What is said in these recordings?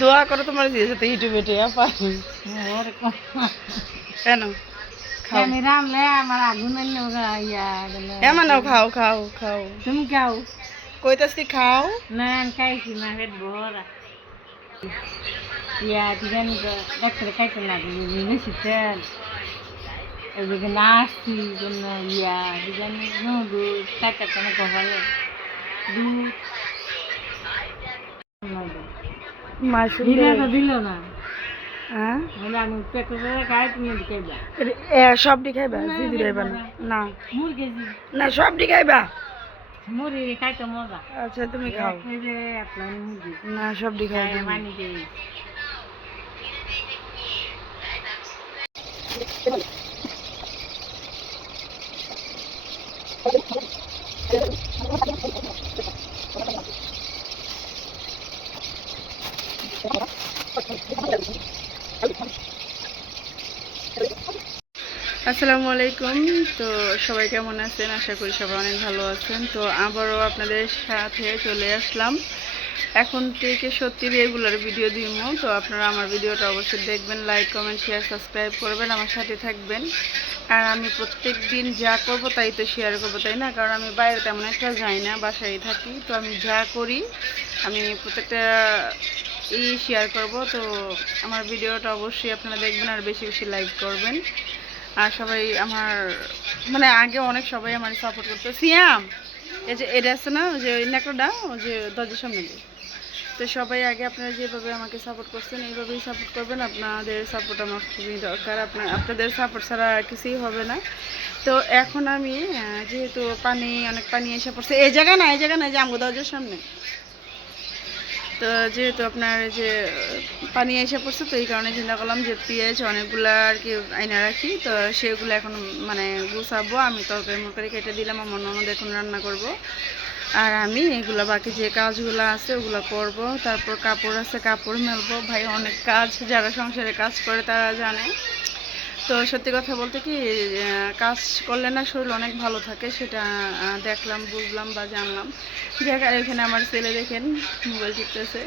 দোয়া করো তোমার যে সাথে ইউটিউবে টিয়া পাই কেন খাও আমি রামলে আমার আগুন ইয়া এমন খাও খাও খাও তুমি খাও কইতাছি খাও না খাইছি না পেট ভরা ইয়া দিগান ডাক্তার খাইতে লাগলো বেশি তেল এদিকে নাস্তি ইয়া দিগান নুডলস টাকা কেন কমালে দুধ মাশরুম দিলে দিল না হ্যাঁ আমি পেটে খাই তুমি খাইবা সব খাইবা দিদি খাইবা না মুরগি না সব খাইবা মুরগি খাইতে মজা আচ্ছা তুমি খাও আপনার মুরগি না সব খাইবা পানি দেই আসসালামু আলাইকুম। তো সবাই কেমন আছেন? আশা করি সবাই অনেক ভালো আছেন। তো আবারও আপনাদের সাথে চলে আসলাম। এখন থেকে সত্যি রেগুলার ভিডিও দিব। তো আপনারা আমার ভিডিওটা অবশ্যই দেখবেন, লাইক কমেন্ট শেয়ার সাবস্ক্রাইব করবেন, আমার সাথে থাকবেন। আর আমি প্রত্যেক দিন যা করব তাই তো শেয়ার করবো, তাই না? কারণ আমি বাইরে তেমন একটা যাই না, বাসায় থাকি। তো আমি যা করি আমি প্রত্যেকটা শেয়ার করব। তো আমার ভিডিওটা অবশ্যই আপনারা দেখবেন আর বেশি বেশি লাইক করবেন। আর সবাই আমার মানে আগে অনেক সবাই আমার সাপোর্ট করতো। সিয়াম এই যে এটা আছে না, ওই যে ওই নেকড়াটা, ওই যে দরজার সামনে দিয়ে। তো সবাই আগে আপনারা যেভাবে আমাকে সাপোর্ট করছেন এইভাবেই সাপোর্ট করবেন। আপনাদের সাপোর্ট আমার খুবই দরকার। আপনাদের সাপোর্ট ছাড়া কিছুই হবে না। তো এখন আমি যেহেতু অনেক পানি এসে পড়ছে, এই জায়গা না যে আমগো দরজার সামনে। তো যেহেতু আপনার যে পানি এসে পড়ছে, তো এই কারণে চিন্তা করলাম যে পেঁয়াজ অনেকগুলো আর কি আইনা রাখি। তো সেগুলো এখন মানে গুছাবো। আমি তরকারি কেটে দিলাম, আমার ননদ এখন রান্না করব। আর আমি এগুলো বাকি যে কাজগুলো আছে ওগুলো করব। তারপর কাপড় আছে, কাপড় মেলবো। ভাই অনেক কাজ, যারা সংসারে কাজ করে তারা জানে। তো সত্যি কথা বলতে কি, কাজ করলে না শরীর অনেক ভালো থাকে, সেটা দেখলাম, বুঝলাম বা জানলাম। আর এখানে আমার ছেলে দেখেন মোবাইল টিপতেছে।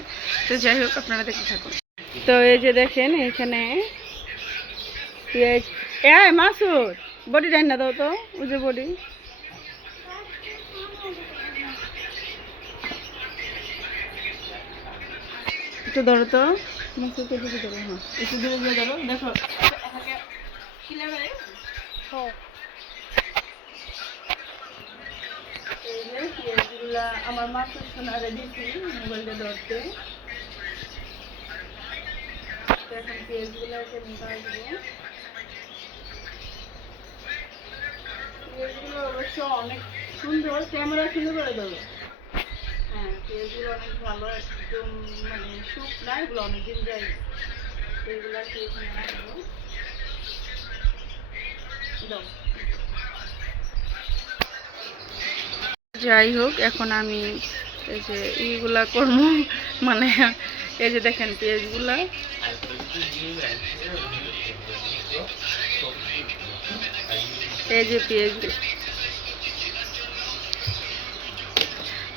তো যাই হোক, আপনারা দেখতে থাকুন। তো এই যে দেখেন এখানে মাসুদ বডি ডাইন না দাও তো, ওই যে বডি একটু ধরো তো, মাসুদকে দিকে ধরো। হ্যাঁ একটু দূরে দিয়ে ধরো। দেখো আমার মাসুদ সোনারে দিচ্ছি মোবাইলটা ধরতে। এখন পেঁয়াজগুলো এখানে কাটবো। পেঁয়াজগুলো অবশ্য অনেক সুন্দর, ক্যামেরা সুন্দর করে দেবো। হ্যাঁ পেঁয়াজগুলো অনেক ভালো, একদম মানে সুপ না, এগুলো অনেকদিন যায়। এগুলো আর কি এখানে রাখবো। যাই হোক, এখন আমি এই যে এইগুলা করবো, মানে এই যে দেখেন পেঁয়াজগুলা, এই যে পেঁয়াজ।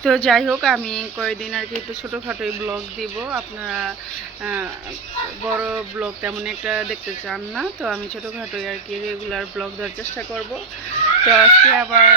তো যাই হোক, আমি কয়েকদিন আর কি একটু ছোটোখাটোই ব্লগ দিব। আপনারা বড় ব্লগ তেমন একটা দেখতে চান না, তো আমি ছোটোখাটোই আর কি রেগুলার ব্লগ দেওয়ার চেষ্টা করব। তো আজকে আবার